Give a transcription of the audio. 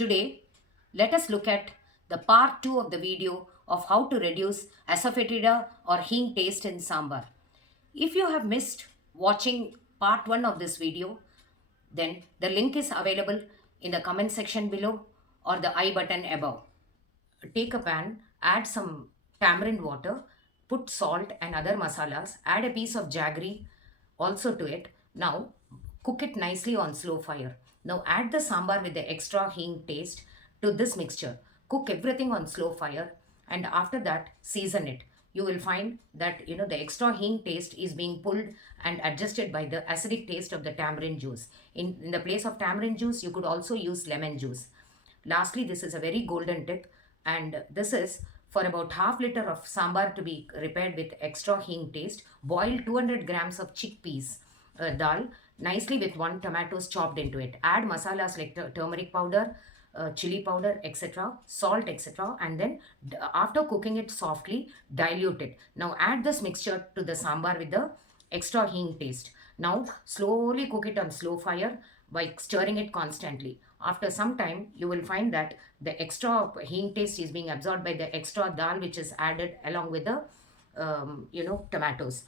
Today, let us look at the part 2 of the video of how to reduce asafoetida or hing taste in sambar. If you have missed watching part 1 of this video, then the link is available in the comment section below or the I button above. Take a pan, add some tamarind water, put salt and other masalas, add a piece of jaggery also to it. Now cook it nicely on slow fire. Now add the sambar with the extra hing taste to this mixture. Cook everything on slow fire and after that season it. You will find that the extra hing taste is being pulled and adjusted by the acidic taste of the tamarind juice. In the place of tamarind juice, you could also use lemon juice. Lastly, this is a very golden tip, and this is for about half liter of sambar to be prepared with extra hing taste. Boil 200 grams of chickpeas dal nicely with 1 tomatoes chopped into it. Add masalas like turmeric powder, chili powder, etc., salt, etc., and then after cooking it softly, dilute it. Now add this mixture to the sambar with the extra hing taste. Now slowly cook it on slow fire by stirring it constantly. After some time, you will find that the extra hing taste is being absorbed by the extra dal which is added along with the tomatoes.